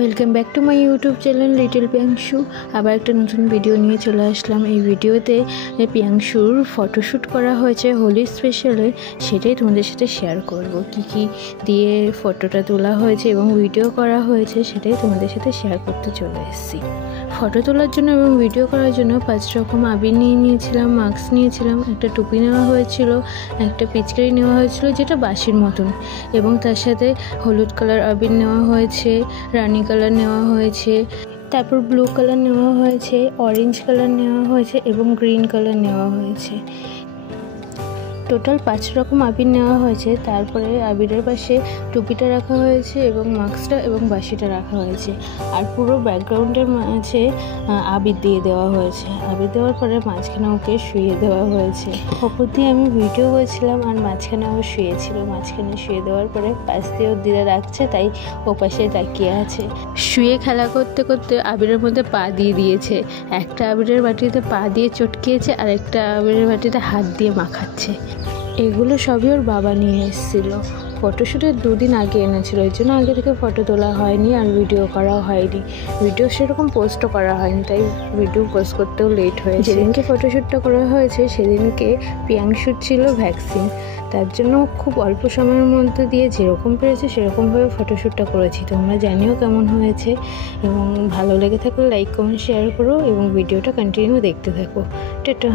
Welcome back to my YouTube channel little Piyanshu. আবার একটা নতুন ভিডিও নিয়ে চলে আসলাম। এই ভিডিওতে পিয়াংশুর ফটোশ্যুট করা হয়েছে হোলি স্পেশালে, সেটাই তোমাদের সাথে শেয়ার করব। কি দিয়ে ফটোটা তোলা হয়েছে এবং ভিডিও করা হয়েছে সেটাই তোমাদের সাথে শেয়ার করতে চলে এসেছি। ফটো তোলার জন্য এবং ভিডিও করার জন্য 5 রকম আবির নিয়ে নিয়েছিলাম, মাস্ক নিয়েছিলাম, একটা টুপি নেওয়া হয়েছিল, একটা পিচকারি নেওয়া হয়েছিল যেটা বাঁশির মতন, এবং তার সাথে হলুদ কালার আবির নেওয়া হয়েছে, রানী কালার নেওয়া হয়েছে, তারপর ব্লু কালার নেওয়া হয়েছে, অরেঞ্জ কালার নেওয়া হয়েছে এবং গ্রিন কালার নেওয়া হয়েছে। টোটাল 5 রকম আবির নেওয়া হয়েছে। তারপরে আবিরের পাশে টুপিটা রাখা হয়েছে এবং মাস্কটা এবং বাঁশিটা রাখা হয়েছে, আর পুরো ব্যাকগ্রাউন্ডের মাঝে আবির দিয়ে দেওয়া হয়েছে। আবির দেওয়ার পরে মাঝখানে ওকে শুয়ে দেওয়া হয়েছে। ওপর দিয়ে আমি ভিডিও করেছিলাম আর মাঝখানে ও শুয়েছিল। মাঝখানে শুয়ে দেওয়ার পরে পাশ দিয়ে ওর দিদা রাখছে, তাই ও পাশে তাকিয়ে আছে। শুয়ে খেলা করতে করতে আবিরের মধ্যে পা দিয়ে দিয়েছে। একটা আবিরের বাটিতে পা দিয়ে চটকিয়েছে আর একটা আবিরের বাটিতে হাত দিয়ে মাখাচ্ছে। এগুলো সবই ওর বাবা নিয়ে এসেছিলো। ফটোশ্যুটের 2 দিন আগে এনেছিল, এই জন্য আগে থেকে ফটো তোলা হয়নি আর ভিডিও করাও হয়নি। ভিডিও সেরকম পোস্টও করা হয়নি, তাই ভিডিও পোস্ট করতেও লেট হয়েছে। যেদিনকে ফটোশ্যুটটা করা হয়েছে সেদিনকে পিয়াংশুর ছিল ভ্যাকসিন, তার জন্য খুব অল্প সময়ের মধ্যে দিয়ে যেরকম পেরেছে সেরকমভাবে ফটোশ্যুটটা করেছি। তোমরা জানিও কেমন হয়েছে, এবং ভালো লেগে থাকলে লাইক কমেন্ট শেয়ার করো এবং ভিডিওটা কন্টিনিউ দেখতে থাকো। টাটা।